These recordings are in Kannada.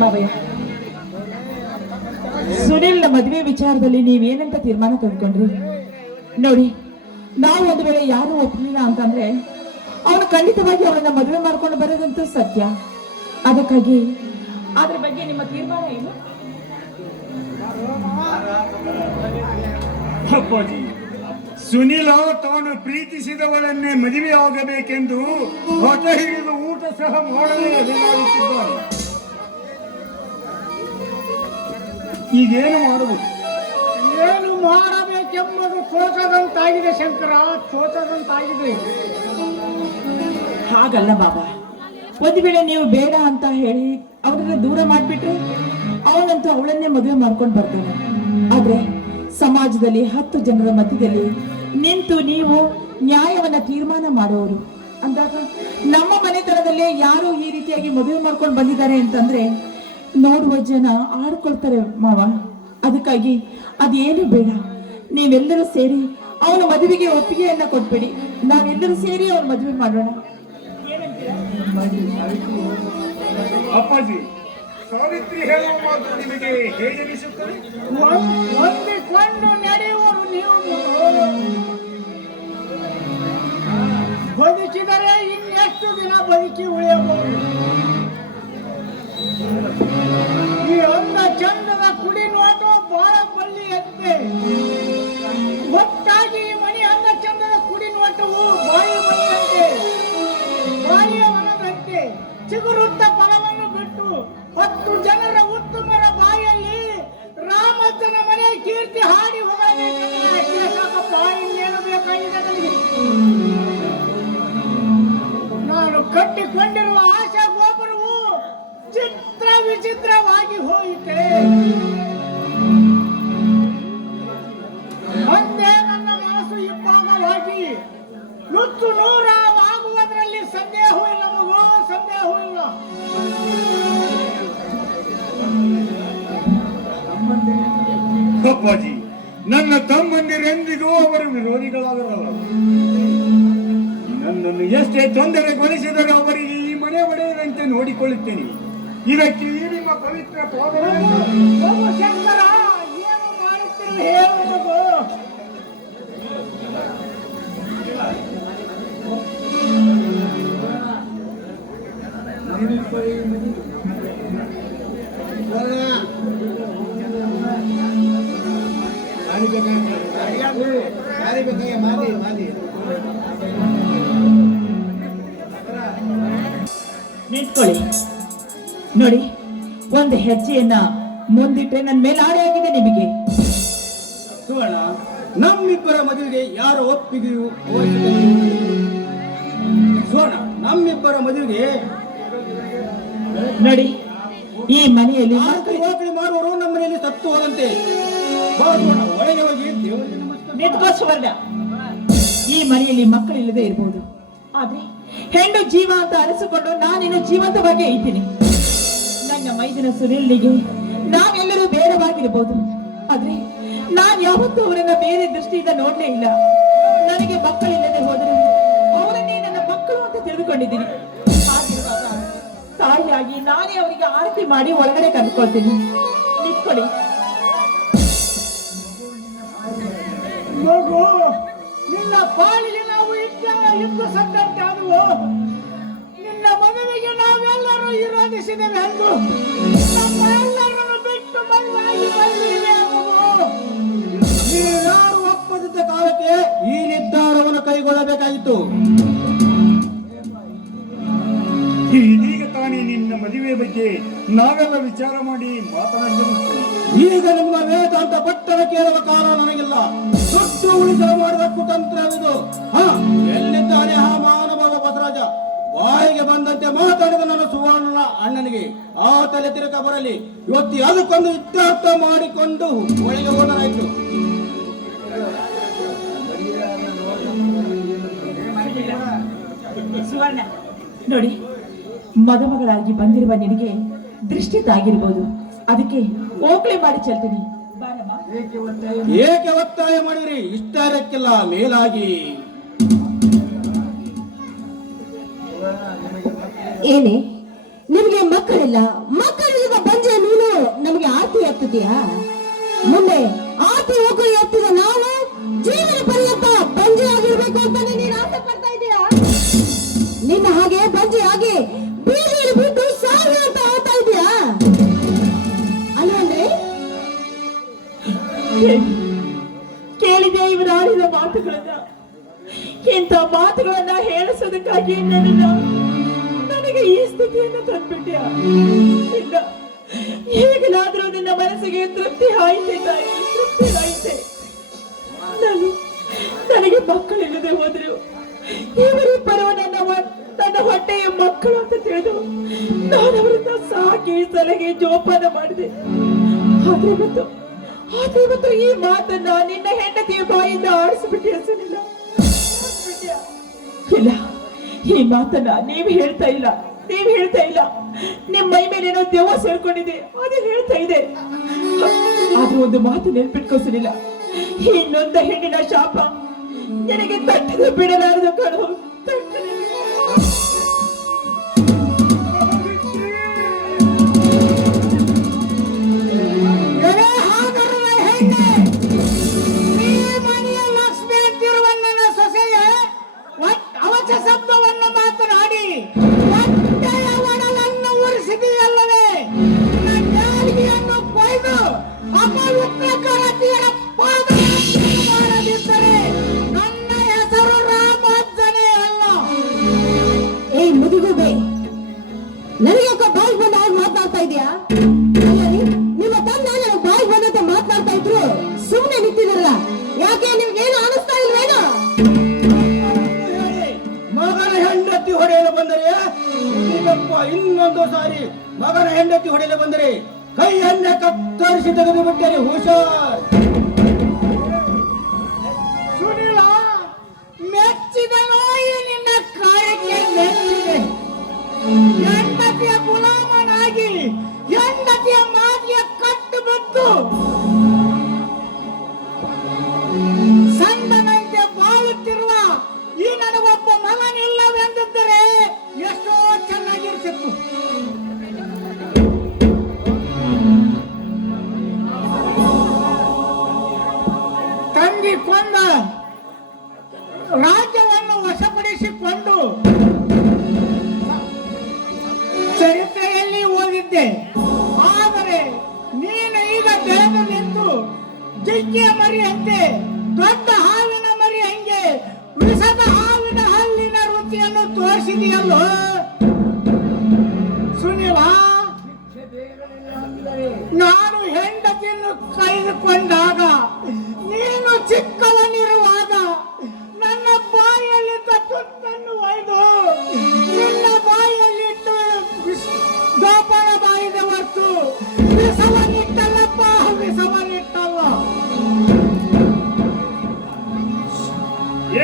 ಮಾವಯ್ಯ, ಸುನಿಲ್ನ ಮದುವೆ ವಿಚಾರದಲ್ಲಿ ನೀವೇನಂತ ತೀರ್ಮಾನ ತೆಗೆದುಕೊಂಡ್ರಿ? ನೋಡಿ, ನಾವು ಒಂದು ವೇಳೆ ಯಾರು ಒಪ್ಪಲಿಲ್ಲ ಅಂತಂದ್ರೆ ಅವನು ಖಂಡಿತವಾಗಿ ಅವಳನ್ನ ಮದುವೆ ಮಾಡ್ಕೊಂಡು ಬರೋದಂತೂ ಸತ್ಯ. ಅದಕ್ಕಾಗಿ ಅದ್ರ ಬಗ್ಗೆ ನಿಮ್ಮ ತೀರ್ಮಾನ ಏನು? ಅಪ್ಪಾಜಿ, ಸುನಿಲ ತಾನು ಪ್ರೀತಿಸಿದವಳನ್ನೇ ಮದುವೆ ಆಗಬೇಕೆಂದು ಹಠ ಹಿಡಿದು ಊಟ ಸಹ ಮಾಡಲೇ ಬೇಕಾಗುತ್ತಿದ್ದಾನೆ. ಈಗೇನು ಮಾಡುವುದು? ಏನು ಮಾಡಬೇಕೆಂಬುದು ತೋಚದಂತಾಗಿದೆ ಶಂಕರ, ತೋಚದಂತಾಗಿದೆ. ಹಾಗಲ್ಲ ಬಾಬಾ, ಒಂದು ವೇಳೆ ನೀವು ಬೇಡ ಅಂತ ಹೇಳಿ ಅವರನ್ನ ದೂರ ಮಾಡ್ಬಿಟ್ರೆ ಅವನಂತೂ ಅವಳನ್ನೇ ಮದುವೆ ಮಾಡ್ಕೊಂಡು ಬರ್ತಾನೆ. ಆದ್ರೆ ಸಮಾಜದಲ್ಲಿ 10 ಜನರ ಮಧ್ಯದಲ್ಲಿ ನಿಂತು ನೀವು ನ್ಯಾಯವನ್ನ ತೀರ್ಮಾನ ಮಾಡೋರು ಅಂದಾಗ ನಮ್ಮ ಮನೆತನದಲ್ಲೇ ಯಾರು ಈ ರೀತಿಯಾಗಿ ಮದುವೆ ಮಾಡ್ಕೊಂಡು ಬಂದಿದ್ದಾರೆ ಅಂತಂದ್ರೆ ನೋಡುವ ಜನ ಆಡ್ಕೊಳ್ತಾರೆ ಮಾವ. ಅದಕ್ಕಾಗಿ ಅದೇನು ಬೇಡ, ನೀವೆಲ್ಲರೂ ಸೇರಿ ಅವನ ಮದುವೆಗೆ ಒಪ್ಪಿಗೆಯನ್ನ ಕೊಟ್ಬಿಡಿ. ನಾವೆಲ್ಲರೂ ಸೇರಿ ಅವನ ಮದುವೆ ಮಾಡೋಣ. ಅಪ್ಪಾಜಿ, ಸಾವಿತ್ರಿ ಹೇಳುವ ಮಾತು ನಿಮಗೆ ಹೇಗೆ ಅನಿಸುತ್ತದೆ? ಹೊಂದಿಕೊಂಡು ನಡೆಯುವರು ನೀವು. ಬದುಕಿದರೆ ಇನ್ನೆಷ್ಟು ದಿನ ಬದುಕಿ ಉಳಿಯಬಹುದು? ಈ ಅಂದ ಚಂದದ ಕುಡಿ ನೋಟು ಬಾಳ ಬಳ್ಳಿಯಂತೆ ಒಟ್ಟಾಗಿ ಈ ಮನೆ ಅಂದ ಚಂದದ ಕುಡಿ ನೋಟವು ಬಾಯಿ ಬಂದಂತೆ ಬಾಯಿಯ ಮನದಂತೆ ಚಿಗುರುತ್ತ ಫಲವನ್ನು ಬಿಟ್ಟು 10 ಜನರ ಉತ್ತಮರ ಬಾಯಲ್ಲಿ ರಾಮಜ್ಜನ ಮನೆ ಕೀರ್ತಿ ಹಾಡಿ ಹೋಗಬೇಕಪ್ಪ. ಇನ್ನೇನು ಬೇಕಾಗಿದೆ ನನಗೆ? ನಾನು ಕಟ್ಟಿಕೊಂಡಿರುವ ಆಶಾ ಗೋಪುರವು ಚಿತ್ರ ವಿಚಿತ್ರವಾಗಿ ಹೋಯಿತೆ. ಒಂದೇ ನನ್ನ ಮನಸ್ಸು ಇಬ್ಬಾಗವಾಗಿ ನುಚ್ಚು ನೂರಾಗುವುದರಲ್ಲಿ ಸಂದೇಹವೂ ಇಲ್ಲ ಮಗು, ಸಂದೇಹವೂ ಇಲ್ಲ. ಅಪ್ಪಾಜಿ, ನನ್ನ ತಮ್ಮಂದಿರೆಂದಿಗೂ ಅವರು ವಿರೋಧಿಗಳಾಗಲ್ಲ. ನನ್ನನ್ನು ಎಷ್ಟೇ ತೊಂದರೆಗೊಳಿಸಿದರೂ ಅವರಿಗೆ ಈ ಮನೆ ಒಡೆಯದಂತೆ ನೋಡಿಕೊಳ್ಳುತ್ತೇನೆ. ಇದಕ್ಕೆ ಈ ನಿಮ್ಮ ಪವಿತ್ರ ಶಂಕರ, ಏನು ಮಾಡುತ್ತಿರುವ ಹೇಳುವುದು? ನಿಂತ್ಕೊಳ್ಳಿ. ನೋಡಿ, ಒಂದು ಹೆಜ್ಜೆಯನ್ನ ಮುಂದಿಟ್ಟರೆ ನನ್ನ ಮೇಲೆ ಆಣೆ ಆಗಿದೆ ನಿಮಗೆ. ಸುವರ್ಣ, ನಮ್ಮಿಬ್ಬರ ಮದುವೆಗೆ ಯಾರ ಒಪ್ಪಿಗೆಯು ಸುವರ್ಣ, ನಮ್ಮಿಬ್ಬರ ಮದುವೆಗೆ ನೋಡಿ, ಈ ಮನೆಯಲ್ಲಿ ನೌಕರಿ ಮಾಡುವವರು ನಮ್ಮ ಮನೆಯಲ್ಲಿ ಸತ್ತು ಹೋದಂತೆ ಒಳಗೆ ಹೋಗಿ ದೇವರಿಗೆ ನಮಸ್ಕಾರ. ನಿಂತ್ಕೋ ಸುವರ್ಣ. ಈ ಮನೆಯಲ್ಲಿ ಮಕ್ಕಳಿಲ್ಲದೆ ಇರಬಹುದು, ಆದ್ರೆ ಹೆಣ್ಣು ಜೀವ ಅಂತ ಅನಿಸಿಕೊಂಡು ನಾನೇನು ಜೀವಂತವಾಗಿ ಇದ್ದೀನಿ. ನನ್ನ ಮೈದಿನ ಸುನಿಲ್ನಿಗೆ ನಾವೆಲ್ಲರೂ ಬೇಡವಾಗಿರಬಹುದು, ಆದ್ರೆ ನಾನ್ ಯಾವತ್ತೂ ಅವರನ್ನ ಬೇರೆ ದೃಷ್ಟಿಯಿಂದ ನೋಡ್ಲೇ ಇಲ್ಲ. ನನಗೆ ಮಕ್ಕಳಿಲ್ಲದೆ ಹೋದರೆ ಅವರನ್ನೇ ನನ್ನ ಮಕ್ಕಳು ಅಂತ ತಿಳಿದುಕೊಂಡಿದ್ದೀನಿ. ತಾಯಿಯಾಗಿ ನಾನೇ ಅವರಿಗೆ ಆರತಿ ಮಾಡಿ ಒಳಗಡೆ ಕರ್ಕೊಳ್ತೀನಿ. ನಿಂತ್ಕೊಳ್ಳಿ. ಮಗು, ನಿನ್ನ ಪಾಲಿಗೆ ನಾವು ಇದ್ದು ಸತ್ತಂತೆ ಆದವು. ನಿನ್ನ ಮದುವೆಗೆ ನಾವೆಲ್ಲರೂ ವಿರೋಧಿಸಿದ್ದೇವೆ ಎಂದು ನಮ್ಮೆಲ್ಲರನ್ನು ಬಿಟ್ಟು ಮದುವೆಯಾಗಿ ಬಂದಿವೆ. ನೀವ್ಯಾರು ಒಪ್ಪದಿದ್ದ ಕಾಲಕ್ಕೆ ಈ ನಿರ್ಧಾರವನ್ನು ಕೈಗೊಳ್ಳಬೇಕಾಗಿತ್ತು. ಇದೀಗ ತಾನೇ ನಿನ್ನ ಮದುವೆ ಬಗ್ಗೆ ನಾವೆಲ್ಲ ವಿಚಾರ ಮಾಡಿ ಮಾತನಾಡಿರುತ್ತೇವೆ. ಈಗ ನಿಮ್ಮ ವೇದಾಂತ ಪಟ್ಟಣ ಕೇಳುವ ಕಾಲ ನನಗಿಲ್ಲ. ದುಡ್ಡು ಉಳಿಸಲು ಮಾಡುವ ಕುತಂತ್ರವಿದು. ಎಲ್ಲಿದ್ದಾನೆ ಆ ಮಾನವ ಬಸರಾಜ? ಬಾಯಿಗೆ ಬಂದಂತೆ ಮಾತಾಡಿದ ನನ್ನ ಸುವರ್ಣನ ಅಣ್ಣನಿಗೆ ಆ ತಲೆ ತಿರುಕ ಬರಲಿ. ಇವತ್ತಿ ಅದಕ್ಕೊಂದು ಇತ್ಯರ್ಥ ಮಾಡಿಕೊಂಡು ಒಳಗೆ ಹೋದರಾಯ್ತು. ಕಾರಣ. ನೋಡಿ, ಮದುಮಗಳಾಗಿ ಬಂದಿರುವ ನಿನಗೆ ದೃಷ್ಟಿ ತಾಗಿರ್ಬೋದು, ಅದಕ್ಕೆ ಓಕ್ಳೆ ಮಾಡಿ ಚೆಲ್ತೀನಿ. ಬಾರಮ್ಮ. ಏಕೆ ಒತ್ತಾಯ ಮಾಡಿರಿ? ಇಷ್ಟಕ್ಕೆಲ್ಲ ಮೇಲಾಗಿ ಏನೇ ನಿಮಗೆ ಮಕ್ಕಳಿಲ್ಲ, ಮಕ್ಕಳಿಲ್ಲದ ಬಂಜೆ ನೀನು ನಮಗೆ ಆರ್ತಿ ಎತ್ತಿದ್ಯಾ? ಮುಂದೆ ಆರ್ತಿ ಹೋಗಲು ಎತ್ತಿದ ನಾವು ಜೀವನ ಪರ್ಯಂತ ಬಂಜೆ ಆಗಿರ್ಬೇಕು ಅಂತಾನೆ ನೀನು ಆಸೆ ಪಡ್ತಾ ಇದೀಯಾ? ನಿನ್ನ ಹಾಗೆ ಬಂಜೆ ಆಗಿ ಬೀದಿಯಲ್ಲಿ ಬಿದ್ದು ಸಾವು ಅಂತ ಹೇಳ್ತಾ ಇದೀಯಾ ಅಲ್ವೇ? ಕೇಳಿದೆ ಇವರು ಆಡಿದ ಮಾತುಗಳನ್ನ. ಇಂಥ ಮಾತುಗಳನ್ನ ಹೇಳಿಸೋದಕ್ಕಾಗಿ ನನಗೆ ಈ ಸ್ಥಿತಿಯನ್ನು ತಂದ್ಬಿಟ್ಟ್ಯಾ? ಇಲ್ಲ, ಹೇಗಲಾದ್ರೂ ನಿನ್ನ ಮನಸ್ಸಿಗೆ ತೃಪ್ತಿ ಆಯ್ತೆ ತಾಯಿ, ತೃಪ್ತಿ ಆಯ್ತೆ. ನನಗೆ ಮಕ್ಕಳಿಲ್ಲದೆ ಹೋದ್ರು ಇವರಿಬ್ಬರು ನನ್ನ ಹೊಟ್ಟೆಯ ಮಕ್ಕಳು ಅಂತ ತಿಳಿದು ನಾನು ಅವರನ್ನ ಸಾಕಿ ಸಲಹೆ ಜೋಪಾನ ಮಾಡಿದೆ. ಆದ್ರೆ ಇವತ್ತು ಈ ಮಾತನ್ನ ನಿನ್ನ ಹೆಂಡತಿಯ ಬಾಯಿಂದ ಆಡಿಸ್ಬಿಟ್ಟೆ ಅಸಲಿಲ್ಲ. ಇಲ್ಲ, ಈ ಮಾತನ್ನ ನೀವ್ ಹೇಳ್ತಾ ಇಲ್ಲ. ನಿಮ್ ಮೈ ಮೇಲೆ ಏನೋ ದೆವ್ವ ಸೇರ್ಕೊಂಡಿದೆ, ಅದೇ ಹೇಳ್ತಾ ಇದೆ. ಆದ್ರೂ ಒಂದು ಮಾತು ನೆನ್ಪಿಟ್ಕೋಸಲಿಲ್ಲ, ಇನ್ನೊಂದ ಹೆಣ್ಣಿನ ಶಾಪ ನನಗೆ ತಟ್ಟದು ಬಿಡಲಾರದು ಕಣೋ, ತಟ್ಟದೆ. ಶಬ್ದವನ್ನು ಮಾತನಾಡಿ ಹೊಟ್ಟೆಯ ಒಡಲನ್ನು ಉರಿಸಿದೆಯಲ್ಲವೇ? ನಾಲಿಗೆಯನ್ನು ಕೊಯ್ದು ಅಪವಿತ್ರ ಕರತಿಯರ ಪಾದಯಾತ್ರೆ ಮಾಡದಿದ್ದರೆ ನನ್ನ ಹೆಸರು ರಾಮಾಜ್ಜನೇ ಅಲ್ಲ. ಏ ಮುದಿಗುಬೆ, ನನಗೆ ಬಾಯಿ ಬಂದ ಹಾಗೆ ಮಾತನಾಡ್ತಾ ಇದೆಯಾ? ನಿಮ್ಮ ತಂದೆ ನನಗೆ ಬಾಯಿ ಬಂದಂತೆ ಮಾತನಾಡ್ತಾ ಇದ್ರು ಸುಮ್ಮನೆ ನಿಂತಿದ್ರಲ್ಲ, ಯಾಕೆ ನಿಮ್ಗೇನು ಅನಿಸ್ತಾ ಇಲ್ವೇನೋ? ಮಗನ ಹೆಂಡತಿ ಹೊಡೆಯಲು ಬಂದರೆ ನೀವಪ್ಪ ಇನ್ನೊಂದು ಸಾರಿ ಮಗನ ಹೆಂಡತಿ ಹೊಡೆಯಲು ಬಂದರೆ ಕೈಯನ್ನೇ ಕತ್ತರಿಸಿ ತೆಗೆದು ಬಿಟ್ಟರೆ ಹುಷಾರ್. ಸುನಿಲ, ಮೆಚ್ಚಿದ ನೋಯಿ ನಿನ್ನ ಕಾರ್ಯಕ್ಕೆ ಮೆಚ್ಚಿದೆ. ಹೆಂಡತಿಯ ಗುಲಾಮನಾಗಿ ಹೆಂಡತಿಯ ಮಾತಿಗೆ ಕಟ್ಟು ಬಿದ್ದು ಸಂದನಂತೆ ಬಾಳುತ್ತಿರುವ ಈ ನನಗೊಬ್ಬ ಮಗನಿಲ್ಲವೆಂದಿದ್ದರೆ ಎಷ್ಟೋ ಚೆನ್ನಾಗಿರ್ತಿತ್ತು. ತಂಗಿ ಕೊಂದ ರಾಜ್ಯವನ್ನು ವಶಪಡಿಸಿಕೊಂಡು ಚರಿತ್ರೆಯಲ್ಲಿ ಓದಿದ್ದೆ. ಆದರೆ ನೀನು ಈಗ ಬೆಳೆದು ನಿಂತು ಜಿಂಕೆಯ ಮರಿಯಂತೆ, ದೊಡ್ಡ ಹಾವಿನ ಮರಿ ಹಂಗೆ ವಿಷದ ಹಾವಿನ ಹಲ್ಲಿನ ರುಚಿಯನ್ನು ತೋರಿಸಿದೆಯಲ್ಲೋ ಸುನಿಲ. ನಾನು ಹೆಂಡತಿಯನ್ನು ಕಳೆದುಕೊಂಡಾಗ, ನೀನು ಚಿಕ್ಕವನಿರುವಾಗ ನನ್ನ ಬಾಯಲ್ಲಿದ್ದ ತುತ್ತನ್ನು ಒಯ್ದು ನಿನ್ನ ಬಾಯಲ್ಲಿಟ್ಟು ದೋಪಣ ಬಾಯಿದೆ ಹೊರತು ವಿಷವನ್ನಿಟ್ಟಲ್ಲಪ್ಪ, ವಿಷವನ್ನಿಟ್ಟಲ್ಲ.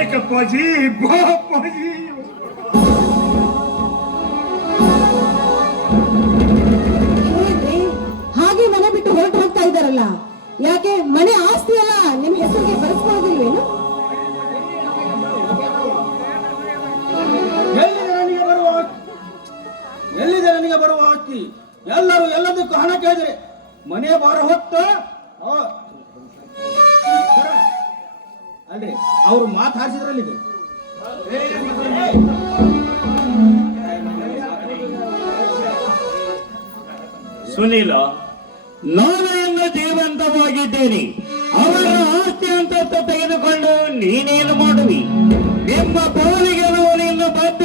ಏಕಪ್ಪಾಜಿ, ಬಾಪಾಜಿ. ಏನ್ರಿ ಹಾಗೆ ಮನೆ ಬಿಟ್ಟು ಹೊರಟು ಹೋಗ್ತಾ ಇದ್ದಾರಲ್ಲ, ಯಾಕೆ ಮನೆ ಆಸ್ತಿ ಎಲ್ಲ ನಿಮ್ ಹೆಸರಿಗೆ ಬರೆಸ್ಕೊಳ್ಳೋದಿಲ್ವೇನು? ಎಲ್ಲಿದೆ ನನಗೆ ಬರುವ ಆಸ್ತಿ? ಎಲ್ಲರೂ ಎಲ್ಲದಕ್ಕೂ ಹಣ ಕೇಳಿದರೆ ಮನೆ ಬಾರ ಹೊತ್ತ ಅಲ್ರಿ ಅವ್ರು ಮಾತಾಡಿಸಿದ್ರಲ್ಲಿದೆ. ಸುನೀಲ, ನಾನು ಎಲ್ಲ ಜೀವಂತವಾಗಿದ್ದೇನೆ. ಅವರ ಆಸ್ತಿ ಅಂತ ತೆಗೆದುಕೊಂಡು ನೀನೇನು ಮಾಡುವಿ? ನಿಮ್ಮ ಪಾಲಿಗೆ ನಾವು ನಿನ್ನ ಬದ್ಧ